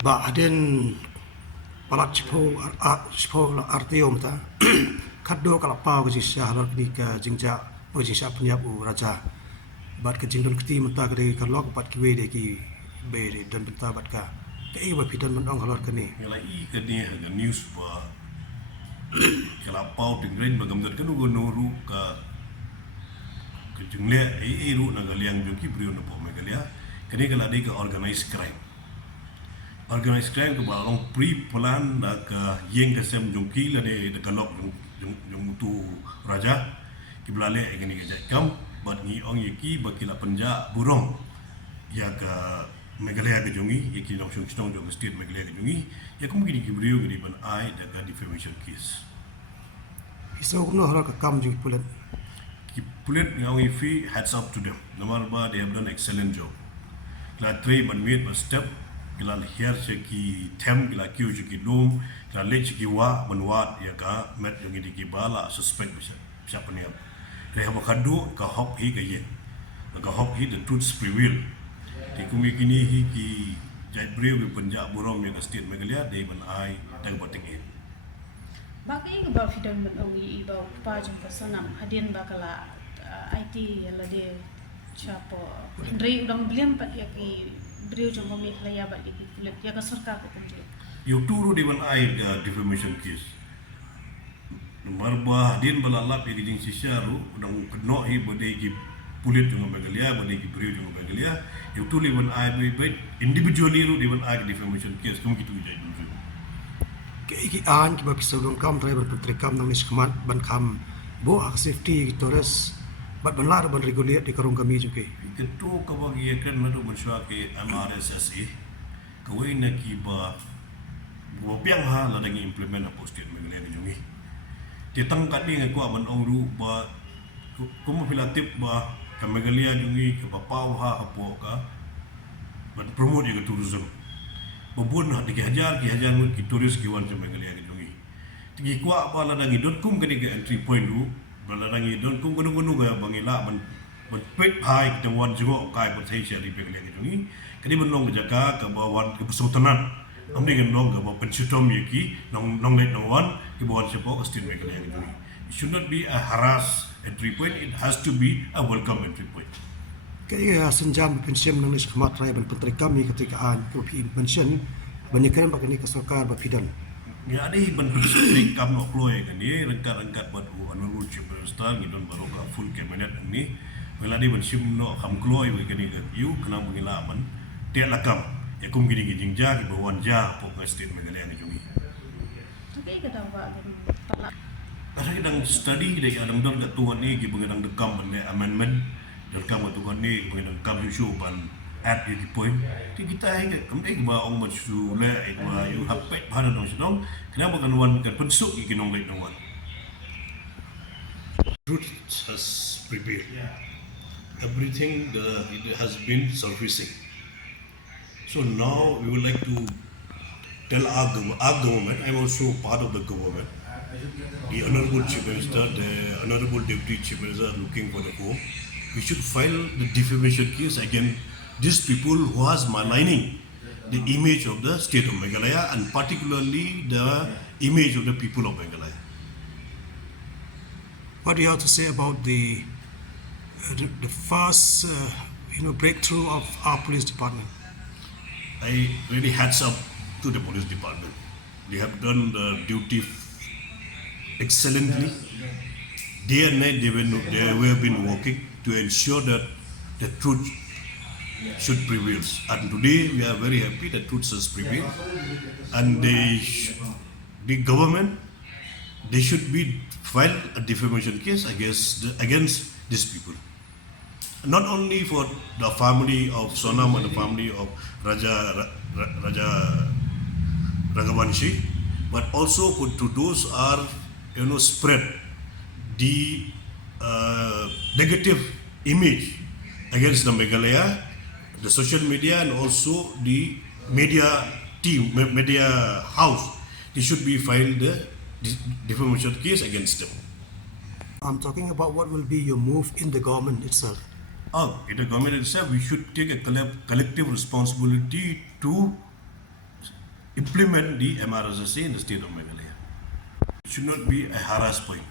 Ba adin palat cipo artiom ta kaddo kala pau ke jisya halor ni ka jingja o jisya penyap u raja bat ke jingdon keti menta ke kalok bat kiwe de ki be de dan benta bat ka ke wa pidan mendong halor ke ni Ngala I ke ni ha news ba kala pau tingren ba gamdar ke nu noru ka ke jingle ai ru na galiang jo ki brio na po Meghalaya kini kala di ke organized crime ke balong pre-plan da ka yeng ke sem jongki la de kalok jong tu raja ki blale egani ke kam bat ni ong yeki bakila panja burong ya ka Meghalaya ke jongi yeki nong shong jong state Meghalaya ke jongi ya kum gini ki brio gini ban ai da ka defamation case iso no halor ka kam jing pulet ki pulit ngau ifi heads up to them nomor ba they have done excellent job la three man wait but step kila hier ki tem kila kiu ki dum kila lech ki wa manwat ya ka met yung di ki bala suspect bisa penia re ha bakadu ka hop hi ka ye ka hop hi the truth prevail ti kumi kini hi ki jai breu bi punjab burom ya ka state Meghalaya de ban ai tang bating e Bagi ke bawah fidan menongi ibaw pajang pasanam hadin bakala IT yala de siapa Andre udang belian pat ya ki beliau jong Meghalaya bat ya ki kulit ya ka sarkar ko kulit you turu di ban ai defamation case marba hadin balalap ya dijing sisyaru udang keno hi bode ki pulit jong Meghalaya bode ki beliau jong Meghalaya you tuli ban ai be individually ru di ban ai defamation case kum kitu jai ke an ki ba pisodong kam trai ban Pyntreikam nang niskemat ban kam bo ak safety torres bat ban lar ban regulate di karung kami juga Ketua kebahagiaan madu bersua ke MRSSI kawai nak kiba biang ha la dangi implement apa state Meghalaya ke jongi titang kat ni ngako aman ongru ba kumu filatip ba ke Meghalaya jongi ke papau ha apo ka ban promote ke tourism babun ha ki hajar mut ki turis ki wan Meghalaya ke jongi tigi kwa apa la dangi .com ke ni ke entry point du bala dangi .com gunu ga bangila ban pek hai kita wan juga kai berthai di Meghalaya ke jongi kini benong ke jaka ke bawan ke Sultanat amni ke nong ke bawa pencutom yeki nong let nong wan ke bawan siapa ke state Meghalaya ke jongi it should not be a harass entry point, it has to be a welcome entry point. Kaya senjam pensiun nang niskemat trai ban Pyntreikam ni ketika an ko pensiun banyakan bakani ke sarkar ba fidan Ya ada ban Pyntreikam no kloy kan ni rengkat buat honorable chief minister ngidon baru ka full cabinet ni wala di ban sim no kam kloy we kan ni you kena mengilaman dia lakam ya kum gini gini ja ki bawan ja po ka state Meghalaya ni jongi tapi ke dawa talak ada kita study dek adam dom kat tuan ni ki bengadang dekam ban amendment dekam kat tuan ni bengadang kam issue ban at the point kita ai ke ba ong masu le ba you have pet bahan no sidong kenapa kan wan kan pensuk ki nong lek nong wan truth has prevailed everything it has been surfacing so now we would like to tell our government I'm also part of the government the honorable chief minister the honorable deputy chief minister are looking for the home we should file the defamation case against these people who has maligning the image of the state of Meghalaya and particularly the image of the people of Meghalaya. what do you have to say about the first breakthrough of our police department I really hats up to the police department. They have done the duty excellently. Day and night they have been working to ensure that the truth should prevail. And today we are very happy that truth has prevailed. And the government, they should be file a defamation case against these people. Not only for the family of Sonam and the family of Raja Raghavanshi, but also to those are spread the negative image against the Meghalaya, the social media, and also the media team, media house. They should be filed the defamation case against them. I'm talking about what will be your move in the government itself. In the government itself, we should take a collective responsibility to implement the MRSSA in the state of Meghalaya. It should not be a harass point.